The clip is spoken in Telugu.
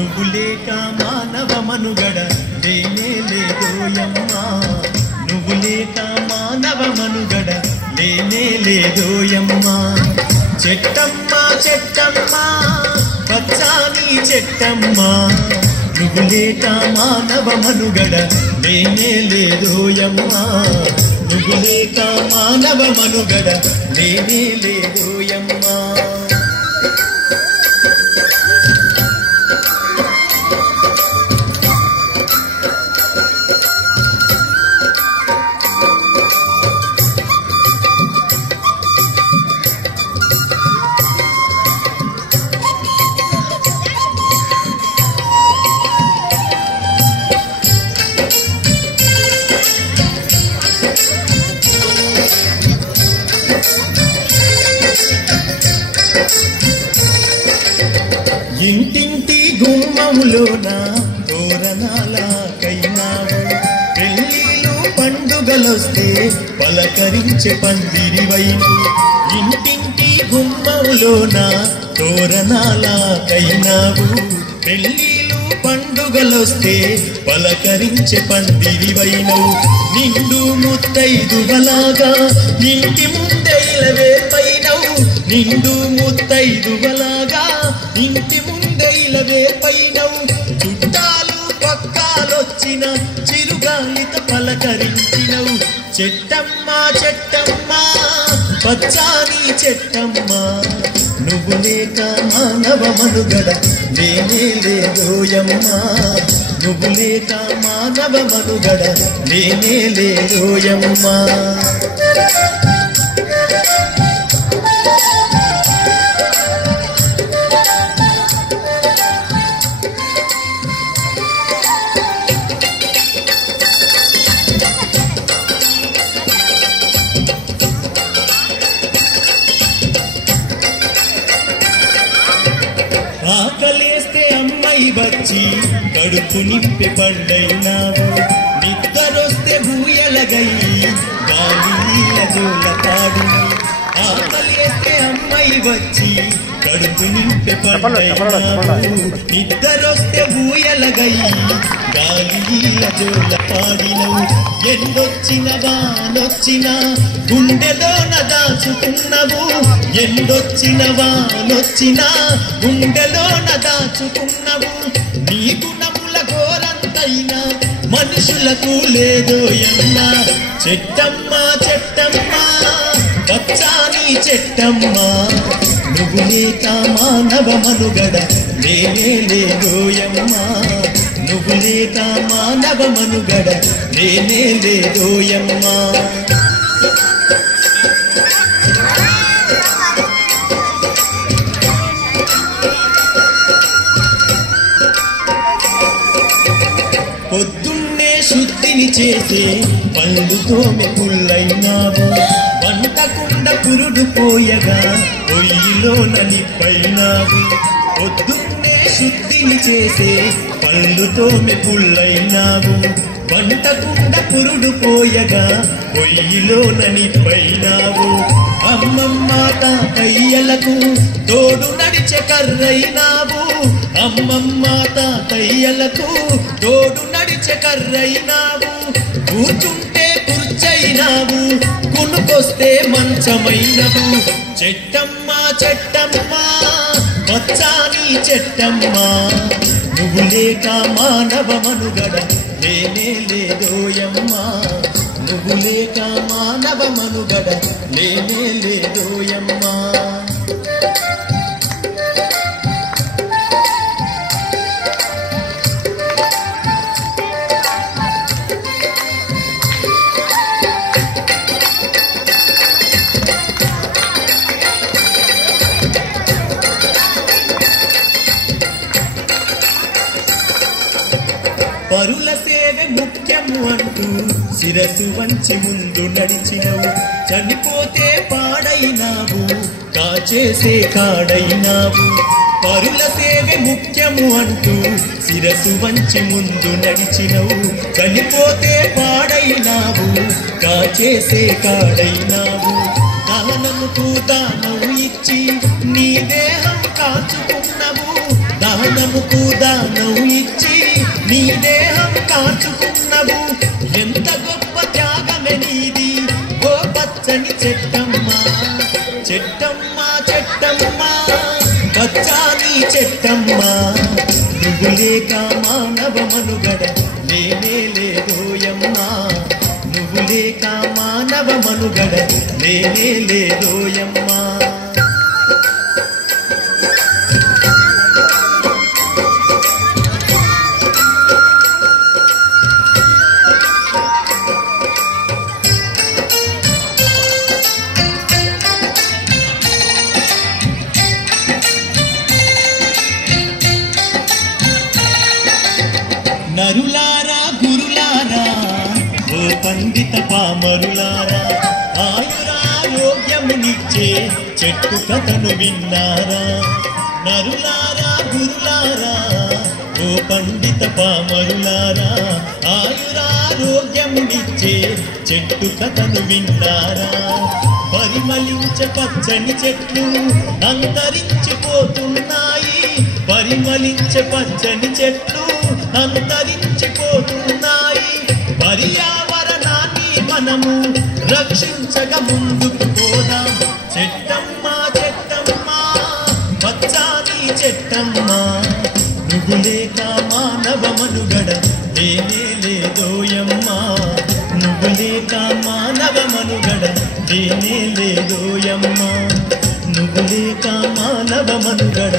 నువ్వు లేక మానవ మనుగడ లేనే లేదోయమ్మా నువ్వు లేక మానవ మనుగడ లేనే లేదోయమ్మా చెట్టమ్మా చెట్టమ్మా పచ్చాని చెట్టమ్మా నువ్వు లేక మానవ మనుగడ లేనే లేదోయమ్మా నువ్వు లేక మానవ మనుగడ లేనే లేదోయమ్మా ఇంటింటి గుమ్మములోన తోరణాలకైనావు పెళ్ళిళ్ళు పండుగలొస్తే పలకరించే పందిరివైను ఇంటింటి గుమ్మములోన తోరణాలకైనావు పెళ్ళిళ్ళు పండుగలొస్తే పలకరించే పందిరివైనవు నిండు ముత్తైదువలాగా ఇంటి ముందే ఇలవేపైనవు నిండు ముత్తైదువలాగా ఇంటి ముందే ఇలవేపైనవు చుట్టాలు పక్కాలొచ్చిన చిరుగాలిత పలకరించినవు చెట్టమ్మా చెట్టమ్మా పచ్చాని చెట్టమ్మా నువ్వు లేక మానవ మనుగడ లేనే లేదోయమ్మా నువ్వు లేక మానవ మనుగడ లేనే లేదోయమ్మా ఆకలేస్తే అమ్మాయి వచ్చి కడుపు నింపే పండైనావు నిద్రొస్తే భూయలగై గాలిల జోలపాడు ఆకలేస్తే అమ్మాయి వచ్చి కడుపు నింపే పండైనావు నిద్రొస్తే భూయలగై గాలిల జోలపాడినవు ఎండొచ్చిన వానొచ్చినా గుండెలోన దాచుకున్నవు ఎండొచ్చిన వానొచ్చినా గుండెలోన దాచుకున్నవు నీ గుణముల ఘోరంతైనా మనుషులకు లేదోయమ్మా చెట్టమ్మా చెట్టమ్మా పచ్చాని చెట్టమ్మా నువ్వు లేక మానవ మనుగడ లేనే లేదోయమ్మా నువ్వు లేక మానవ మనుగడ లేనే లేదోయమ్మా పొద్దున్నే శుద్ధిని చేసే పళ్ళుతో మెకుళ్ళైనావు వంటకుండ పురుడు పోయగా పొయ్యిలోన నిప్పైనావు పొద్దున్నే శుద్ధిని చేసే పళ్ళుతో మెకుళ్ళైనావు వంటకుండ పురుడు పోయగా పొయ్యిలోన నిప్పైనావు అమ్మమ్మ తాతయ్యలకు తోడు నడిచే కర్రైనావు అమ్మమ్మ తాతయ్యలకు తోడు నడిచే కర్రైనావు కూర్చుంటే కుర్చైనావు కునుకొస్తే మంచమైనవు చెట్టమ్మా చెట్టమ్మా పచ్చాని చెట్టమ్మా నువ్వు లేక మానవ మనుగడ లేనే లేదోయమ్మా నువ్వు లేక మానవ మనుగడ లేనే లేదోయమ్మా పరుల సేవే ముఖ్యము అంటూ శిరసు వంచి ముందు నడిచినవు చనిపోతే పాడైనావు కాచేసే కాడైనావు పరుల సేవే ముఖ్యము అంటూ శిరసు వంచి ముందు నడిచినవు చనిపోతే పాడైనావు కాచేసే కాడైనావు దానముకు దానము ఇచ్చి నీ దేహం కాచుకున్నవు ప్రాణముకు దానం ఇచ్చి నీ దేహం కాచుకున్నవు ఎంత గొప్ప త్యాగమే నీది ఓ పచ్చని చెట్టమ్మ చెట్టమ్మ చెట్టమ్మ పచ్చాని చెట్టమ్మ నువ్వు లేక మానవ మనుగడ లేనే లేదోయమ్మా నువ్వు లేక మానవ మనుగడ లేనే లేదోయమ్మా నరులారా గురులారా ఓ పండిత పామరులారా ఆయురారోగ్యమునిచ్చే చెట్టు కథను విన్నారా నరులారా గురులారా ఓ పండిత పామరులారా ఆయురారోగ్యమునిచ్చే చెట్టు కథను విన్నారా పరిమళించే పచ్చని చెట్లు అంతరించిపోతున్నాయి పరిమళించే పచ్చని చెట్లు అంతరించిపోతున్నాయి పర్యావరణాన్ని మనము రక్షించగా ముందుకు పోదాం చెట్టమ్మ చెట్టమ్మ పచ్చాని చెట్టమ్మ నువ్వు లేక మానవ మనుగడ లేనే లేదోయమ్మా నువ్వు లేక మానవ మనుగడ లేనే లేదోయమ్మా నువ్వు లేక మానవ మనుగడ